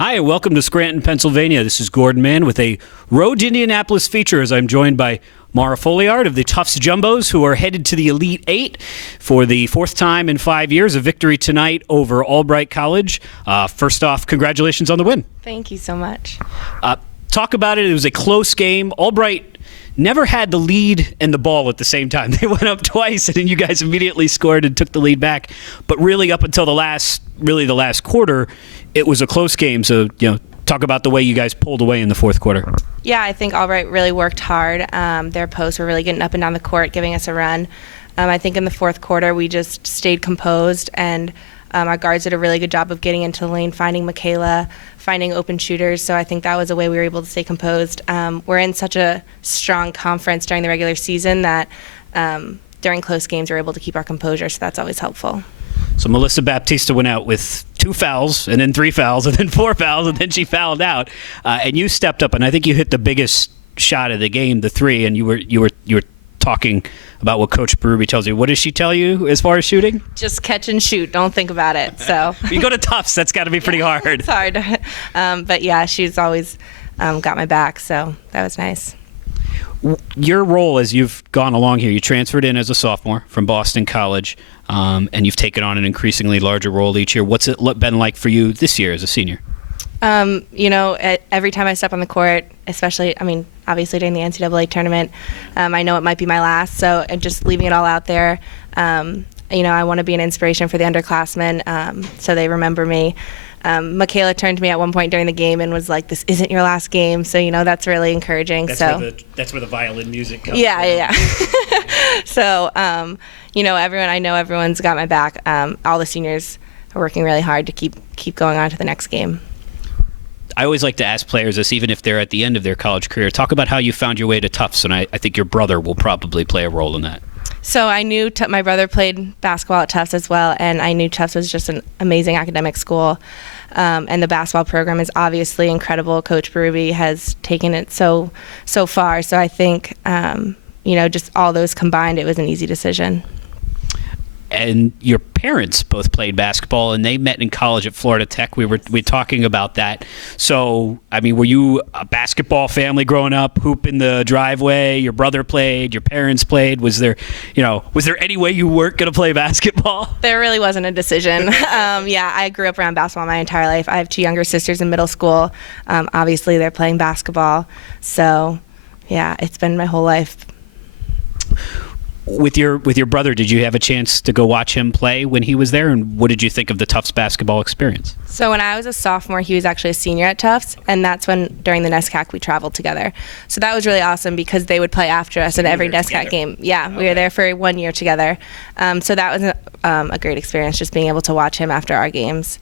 Hi, and welcome to Scranton, Pennsylvania. This is Gordon Mann with a Road to Indianapolis feature as I'm joined by Maura Folliard of the Tufts Jumbos, who are headed to the Elite Eight for the fourth time in 5 years. A victory tonight over Albright College. First off, congratulations on the win. Thank you so much. Talk about it. It was a close game. Albright never had the lead and the ball at the same time. They went up twice, and then you guys immediately scored and took the lead back. But really, up until the last quarter, it was a close game. So, talk about the way you guys pulled away in the fourth quarter. Yeah, I think Albright really worked hard. Their posts were really getting up and down the court, giving us a run. I think in the fourth quarter, we just stayed composed, and our guards did a really good job of getting into the lane, finding Michaela, finding open shooters. So I think that was a way we were able to stay composed. We're in such a strong conference during the regular season that during close games, we're able to keep our composure, so that's always helpful. So Melissa Baptista went out with 2 fouls, and then 3 fouls, and then 4 fouls, and then she fouled out. And you stepped up, and I think you hit the biggest shot of the game, the 3, and you were talking about what Coach Berube tells you. What does she tell you as far as shooting? Just catch and shoot. Don't think about it. So you go to Tufts. That's got to be pretty hard. It's hard. But yeah, she's always got my back, so that was nice. Your role as you've gone along here, you transferred in as a sophomore from Boston College, and you've taken on an increasingly larger role each year. What's it been like for you this year as a senior? Every time I step on the court, especially, obviously during the NCAA tournament, I know it might be my last, so just leaving it all out there. I want to be an inspiration for the underclassmen, so they remember me. Michaela turned to me at one point during the game and was like, "This isn't your last game," so that's really encouraging. That's where the violin music comes. Yeah. So everyone's got my back. All the seniors are working really hard to keep going on to the next game. I always like to ask players this, even if they're at the end of their college career. Talk about how you found your way to Tufts, and I think your brother will probably play a role in that. So I knew my brother played basketball at Tufts as well, and I knew Tufts was just an amazing academic school. And the basketball program is obviously incredible. Coach Berube has taken it so far. So I think, just all those combined, it was an easy decision. And your parents both played basketball, and they met in college at Florida Tech. We were talking about that. So, were you a basketball family growing up, hoop in the driveway? Your brother played, your parents played. Was there any way you weren't going to play basketball? There really wasn't a decision. I grew up around basketball my entire life. I have 2 younger sisters in middle school. Obviously, they're playing basketball. So, yeah, it's been my whole life. With your brother, did you have a chance to go watch him play when he was there, and what did you think of the Tufts basketball experience? So when I was a sophomore, he was actually a senior at Tufts, and that's when during the NESCAC we traveled together. So that was really awesome because they would play after us at every NESCAC game. Yeah, we were there for 1 year together. So that was a great experience, just being able to watch him after our games.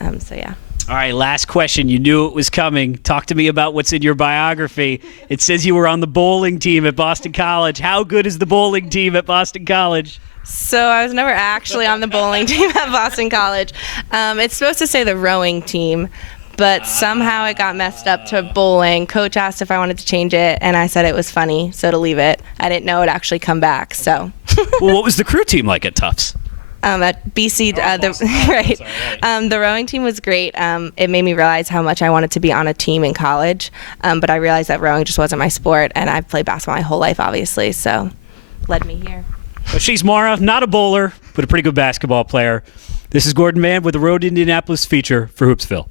Yeah. All right, last question. You knew it was coming. Talk to me about what's in your biography. It says you were on the bowling team at Boston College. How good is the bowling team at Boston College? So I was never actually on the bowling team at Boston College. It's supposed to say the rowing team, but somehow it got messed up to bowling. Coach asked if I wanted to change it, and I said it was funny, so to leave it. I didn't know it would actually come back. So. Well, what was the crew team like at Tufts? At BC, the rowing team was great. It made me realize how much I wanted to be on a team in college, but I realized that rowing just wasn't my sport, and I've played basketball my whole life, obviously, so led me here. Well, she's Maura, not a bowler, but a pretty good basketball player. This is Gordon Mann with the Road to Indianapolis feature for Hoopsville.